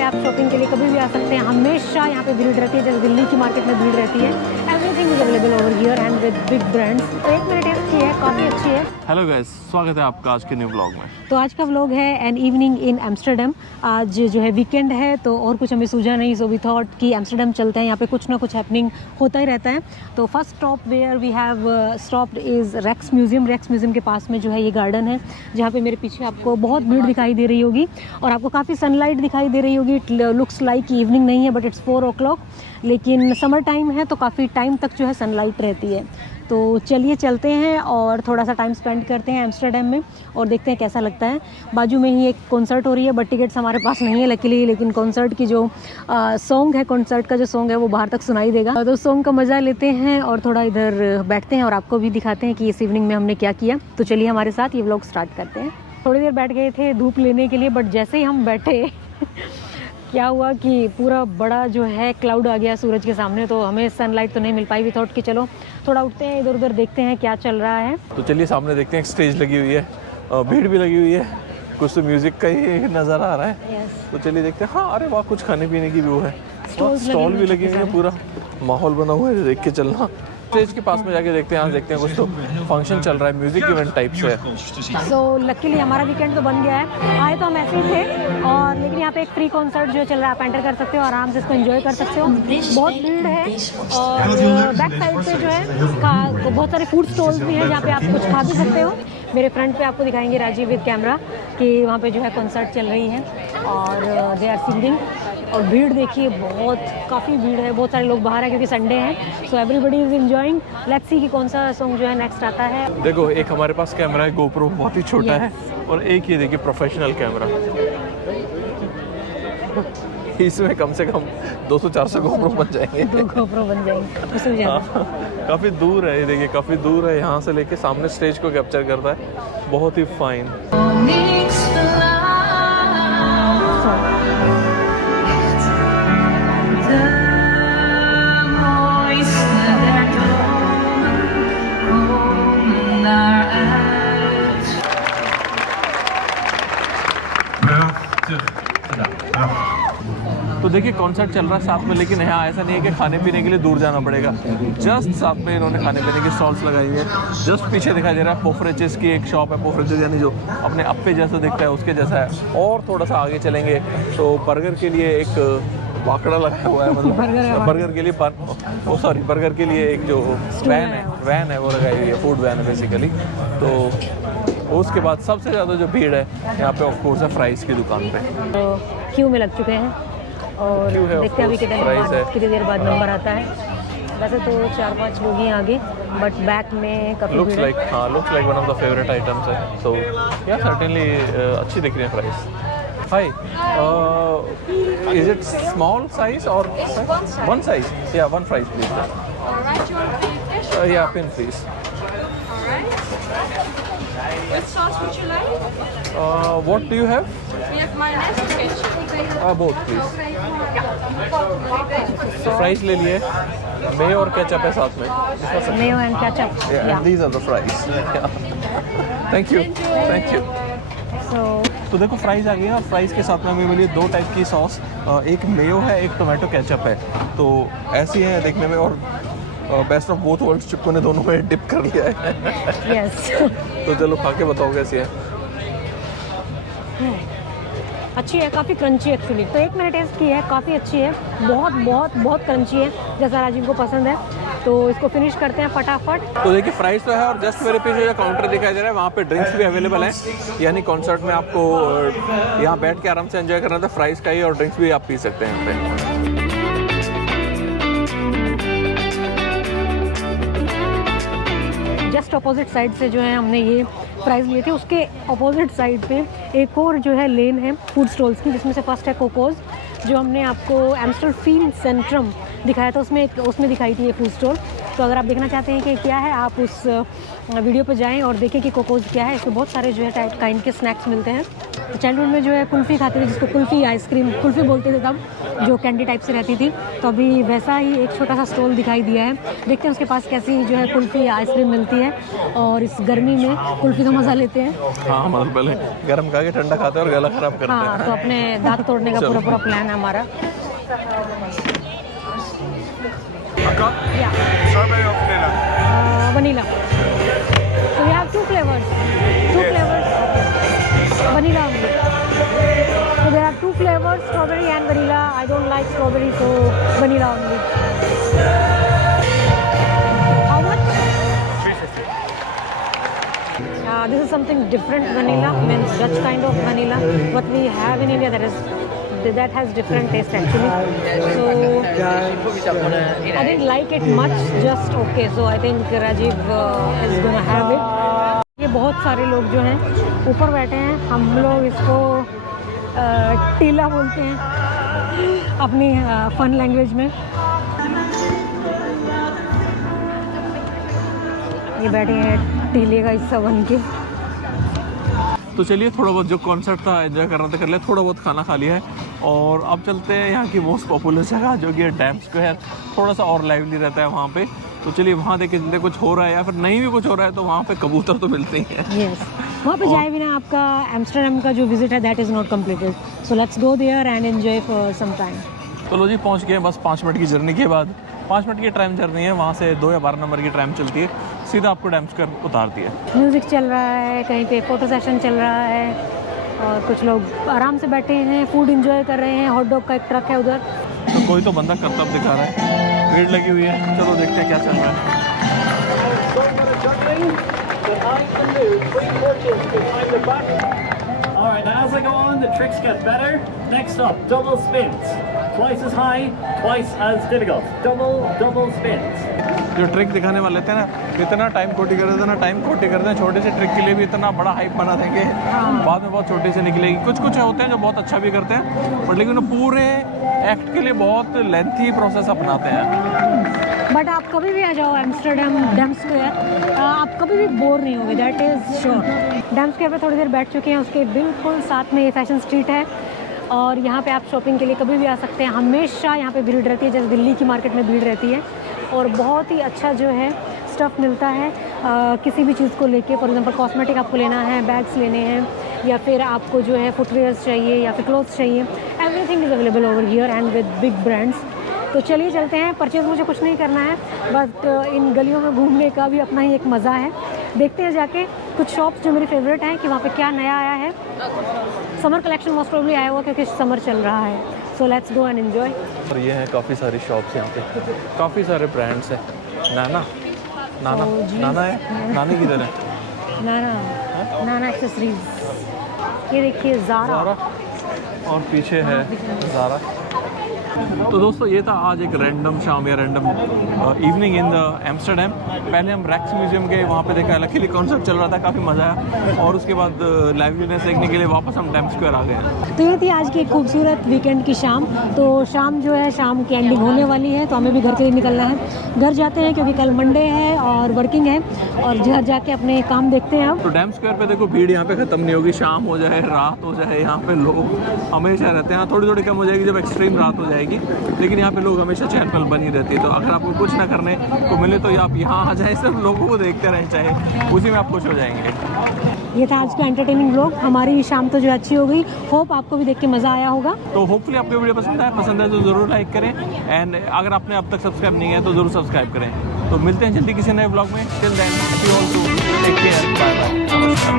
पे आप शॉपिंग के लिए कभी भी आ सकते हैं। हमेशा यहाँ पे भीड़ रहती है, जैसे दिल्ली की मार्केट में भीड़ रहती है। Everything is available over here and with big brands. तो एक मैंने टेस्ट की है, काफ़ी अच्छी है। हेलो गाइस, स्वागत है आपका आज के न्यू ब्लॉग में। तो आज का व्लॉग है एन इवनिंग इन एम्स्टर्डम। आज जो है वीकेंड है तो और कुछ हमें सूझा नहीं, सो वी थॉट कि एम्स्टर्डम चलते हैं, यहाँ पे कुछ ना कुछ हैपनिंग होता ही रहता है। तो first stop where we have stopped is Rex museum. Rex museum के पास में जो है ये गार्डन है, जहाँ पे मेरे पीछे आपको बहुत भीड़ दिखाई दे रही होगी और आपको काफ़ी सनलाइट दिखाई दे रही होगी। इट लुक्स लाइक इवनिंग नहीं है बट इट्स 4 o'clock, लेकिन समर टाइम है तो काफ़ी टाइम तक जो है सनलाइट रहती है। तो चलिए चलते हैं और थोड़ा सा टाइम स्पेंड करते हैं एम्स्टर्डम में और देखते हैं कैसा लगता है। बाजू में ही एक कॉन्सर्ट हो रही है बट टिकट्स हमारे पास नहीं है लकीली, लेकिन कॉन्सर्ट की जो सॉन्ग है, कॉन्सर्ट का जो सॉन्ग है वो बाहर तक सुनाई देगा। तो सॉन्ग का मज़ा लेते हैं और थोड़ा इधर बैठते हैं और आपको भी दिखाते हैं कि इस इवनिंग में हमने क्या किया। तो चलिए हमारे साथ ये व्लॉग स्टार्ट करते हैं। थोड़ी देर बैठ गए थे धूप लेने के लिए, बट जैसे ही हम बैठे क्या हुआ कि पूरा बड़ा जो है क्लाउड आ गया सूरज के सामने, तो हमें सनलाइट तो नहीं मिल पाई। वी थॉट कि चलो थोड़ा उठते हैं, इधर उधर देखते हैं क्या चल रहा है। तो चलिए सामने देखते हैं, एक स्टेज लगी हुई है, भीड़ भी लगी हुई है, कुछ तो म्यूजिक का ही नज़र आ रहा है। तो चलिए देखते हैं। हाँ, अरे वाह, कुछ खाने पीने की भी वो है, स्टॉल भी लगे हुए हैं, पूरा माहौल बना हुआ है, देख के चलना। स्टेज के पास में जाके देखते हैं, यहाँ देखते हैं कुछ तो फंक्शन चल रहा है, म्यूजिक इवेंट टाइप से है। सो लकीली हमारा वीकेंड तो बन गया है। आए तो हम ऐसे ही थे, और लेकिन यहाँ पे एक फ्री कॉन्सर्ट जो चल रहा है, आप एंटर कर सकते हो, आराम से इसको एंजॉय कर सकते हो। बहुत भीड़ है और बैक साइड पे जो है बहुत सारे फूड स्टॉल्स भी हैं जहाँ पे आप कुछ खा भी सकते हो। मेरे फ्रंट पे आपको दिखाएंगे राजीव विद कैमरा कि वहाँ पे जो है कॉन्सर्ट चल रही है और दे आर सिंगिंग। और भीड़ देखिए, बहुत काफ़ी भीड़ है, बहुत सारे लोग बाहर हैं क्योंकि संडे है। So everybody is enjoying. Let's see कि कौन सा सॉन्ग जो है नेक्स्ट आता है। देखो, एक हमारे पास कैमरा है गोप्रो, बहुत ही छोटा है, और एक ये देखिए प्रोफेशनल कैमरा। इसमें कम से कम 200-400 गोप्रो बन जाएंगे। 2 गोप्रो बन जाएंगे, उससे भी ज़्यादा। काफ़ी दूर है, ये देखिए काफ़ी दूर है, यहाँ से लेके सामने स्टेज को कैप्चर करता है, बहुत ही फाइन। तो देखिए कॉन्सर्ट चल रहा है साथ में, लेकिन यहाँ ऐसा नहीं है कि खाने पीने के लिए दूर जाना पड़ेगा। जस्ट साथ में इन्होंने खाने पीने की स्टॉल्स लगाई है। जस्ट पीछे दिखाई दे रहा है पोफ्रेचेस की एक शॉप है। पोफ्रेचेस यानी जो अपने अप्पे जैसा दिखता है उसके जैसा है। और थोड़ा सा आगे चलेंगे तो बर्गर के लिए एक वाकड़ा लगा हुआ है, मतलब बर्गर के लिए बर्गर के लिए एक जो वैन है वो लगाई हुई है, फूड वैन है बेसिकली। तो उसके बाद सबसे ज़्यादा जो भीड़ है यहाँ पे ऑफ कोर्स है फ्राइज़ की दुकान पे। तो क्यू में लग चुके हैं और देखते हैं अभी कितनी देर बाद नंबर आता है। वैसे तो 4-5 लोग ही आगे, बट बैक में काफ़ी looks like one of the favourite items है। सो या सर्टेनली अच्छी दिख रही है fries. Hi, is it small size or one size? Yeah, one fries please. Alright, you want pin fish? Yeah, pin please. Alright. What sauce would you like? What do you have? We have mayonnaise and ketchup. Both please. So fries ले लिए, mayo और ketchup है साथ में। Mayo and ketchup. Yeah, and these are the fries. Yeah. Thank you. Thank you. तो देखो fries आ गई है और फ्राइज़ के साथ में हमें मिली 2 टाइप की सॉस, एक मेयो है, एक टोमेटो केचप है। तो ऐसी है देखने में, और best of both worlds chikoo ने दोनों में डिप कर लिया है। यस। तो चलो खा के बताओ कैसी है। अच्छी है, काफ़ी क्रंची एक्चुअली। तो एक मैंने टेस्ट की है, काफ़ी अच्छी है, बहुत बहुत बहुत क्रंची है, जैसा राजीव को पसंद है। तो इसको फिनिश करते हैं फटाफट। तो देखिए फ्राइज़ तो है, और जस्ट मेरे पीछे जो काउंटर दिखाई दे रहा है वहाँ पे ड्रिंक्स भी अवेलेबल हैं। यानी कॉन्सर्ट में आपको यहाँ बैठ के आराम से एंजॉय करना था, फ्राइज़ का ही, और ड्रिंक्स भी आप पी सकते हैं यहाँ पे। जस्ट अपोजिट साइड से जो है हमने ये प्राइस लिए थे, उसके अपोजिट साइड पे एक और जो है लेन है फूड स्टॉल्स की, जिसमें से फर्स्ट है कोकोज, जो हमने आपको एम्स्टर्डम सेंट्रम दिखाया था, उसमें दिखाई थी ये फूड स्टॉल। तो अगर आप देखना चाहते हैं कि क्या है, आप उस वीडियो पर जाएं और देखें कि कोकोज़ क्या है। इसमें बहुत सारे जो है टाइप काइंड के स्नैक्स मिलते हैं। तो चाइल्डहुड में जो है कुल्फ़ी खाते थे, जिसको कुल्फ़ी आइसक्रीम कुल्फ़ी बोलते थे तब, जो कैंडी टाइप से रहती थी। तो अभी वैसा ही एक छोटा सा स्टॉल दिखाई दिया है। देखते हैं उसके पास कैसी जो है कुल्फ़ी आइसक्रीम मिलती है, और इस गर्मी में कुल्फ़ी का मज़ा लेते हैं। हाँ, मतलब पहले गर्म खा के ठंडा खाते हैं और गला खराब करते हैं। हाँ, तो अपने दांत तोड़ने का पूरा प्लान है हमारा। Yeah. Strawberry or vanilla? Vanilla. So we have two flavors. Vanilla only. So there are two flavors, strawberry and vanilla. I don't like strawberry, so vanilla only. How much? 350. This is something different. Vanilla means Dutch kind of vanilla. What we have in India, that has different taste actually. So I didn't like it much, just okay. So I think Rajiv is gonna have it. ये बहुत सारे लोग जो हैं ऊपर बैठे हैं, हम लोग इसको टीला बोलते हैं अपनी फन लैंग्वेज में। ये बैठे हैं टीले का हिस्सा बन के। तो चलिए, थोड़ा बहुत जो कॉन्सर्ट था एंजॉय कर रहे थे कर लिया, थोड़ा बहुत खाना खा लिया है, और अब चलते हैं यहाँ की मोस्ट पॉपुलर जगह जो कि डैम स्क्वायर। थोड़ा सा और लाइवली रहता है वहाँ पे, तो चलिए वहाँ देख के चलते, कुछ हो रहा है या फिर नहीं भी कुछ हो रहा है तो वहाँ पे कबूतर तो मिलते ही हैं। यस, वहाँ पे जाए बिना आपका एम्स्टर्डम का जो विजिट है that is not completed. So let's go there and enjoy for some time. तो लो जी, पहुँच गए बस 5 मिनट की जर्नी के बाद। 5 मिनट की ट्रैम जर्नी है, वहाँ से 2 या 12 नंबर की ट्रैम चलती है, सीधा आपको डैम स्क्वायर उतारती है। म्यूज़िक चल रहा है, कहीं पे फ़ोटो सेशन चल रहा है, और कुछ लोग आराम से बैठे हैं, फूड एंजॉय कर रहे हैं। हॉट डॉग का एक ट्रक है उधर। तो कोई तो बंदा करतब दिखा रहा है, भीड़ लगी हुई है। चलो देखते हैं क्या चल रहा है। All right, now as I go on, the tricks get better. Next up, double spins. Twice as high, twice as difficult. Double spins. जो ट्रिक दिखाने वाले थे ना, इतना टाइम खोटी कर देते हैं, छोटे से ट्रिक के लिए भी इतना बड़ा हाइप बना देंगे, बाद में बहुत छोटे से निकलेगी। कुछ होते हैं जो बहुत अच्छा भी करते हैं, बट लेकिन वो पूरे एक्ट के लिए बहुत लेंथी प्रोसेस अपनाते हैं। बट आप कभी भी आ जाओ एम्स्टर्डम डैम स्क्वायर, आप कभी भी बोर नहीं होगे, that is sure. Dam square पे थोड़ी देर बैठ चुके हैं, उसके बिल्कुल साथ में ये फैशन स्ट्रीट है, और यहाँ पे आप शॉपिंग के लिए कभी भी आ सकते हैं। हमेशा यहाँ पे भीड़ रहती है, जैसे दिल्ली की मार्केट में भीड़ रहती है, और बहुत ही अच्छा जो है स्टफ़ मिलता है किसी भी चीज़ को लेके। फॉर एग्जांपल कॉस्मेटिक आपको लेना है, बैग्स लेने हैं, या फिर आपको जो है फुटवेयर्स चाहिए या फिर क्लोथ्स चाहिए, everything is available over here and with big brands. तो चलिए चलते हैं। परचेज़ मुझे कुछ नहीं करना है, बट इन गलियों में घूमने का भी अपना ही एक मज़ा है। देखते हैं जाके कुछ शॉप्स जो मेरी फेवरेट हैं कि वहाँ पे क्या नया आया है। समर कलेक्शन मोस्ट प्रोबेबली आया हुआ क्योंकि समर चल रहा है। सो लेट्स गो एंड एंजॉय। और ये हैं काफ़ी सारी शॉप्स यहाँ पे, काफ़ी सारे ब्रांड्स हैं। नाना है, नानी किधर है? नाना एक्सेसरीज। ये देखिए ज़ारा, और पीछे है ज़ारा। तो दोस्तों, ये था आज एक रैंडम शाम या random evening in the Amsterdam. पहले हम रैक्स म्यूजियम गए, वहाँ पे देखा लकीली कॉन्सर्ट चल रहा था, काफ़ी मज़ा आया, और उसके बाद लाइवलीनेस देखने के लिए वापस हम डैम स्क्वायर आ गए। तो ये थी आज की एक खूबसूरत वीकेंड की शाम। तो शाम जो है, शाम की एंडिंग होने वाली है, तो हमें भी घर के लिए निकलना है। घर जाते हैं क्योंकि कल मंडे है और वर्किंग है, और घर जाके अपने काम देखते हैं। अब तो डैम स्क्वायर पे देखो, भीड़ यहाँ पे ख़त्म नहीं होगी, शाम हो जाए रात हो जाए, यहाँ पे लोग हमेशा रहते हैं। थोड़ी कम हो जाएगी जब एक्सट्रीम रात हो जाएगी, लेकिन यहाँ पे लोग हमेशा चहल पहल बनी रहती है। तो अगर आपको कुछ ना करने को मिले तो आप यहाँ आ जाए, सिर्फ लोगों को देखते रहें, चाहे उसी में आप खुश हो जाएंगे। ये था आज का एंटरटेनिंग व्लॉग। हमारी शाम तो जो अच्छी हो गई, होप आपको भी देख के मज़ा आया होगा। तो होपफुली आपको वीडियो पसंद है तो ज़रूर लाइक करें, एंड अगर आपने अब तक सब्सक्राइब नहीं किया तो ज़रूर सब्सक्राइब करें। तो मिलते हैं जल्दी किसी नए व्लॉग में। Till then, see you all soon, take care, bye bye, नमस्कार।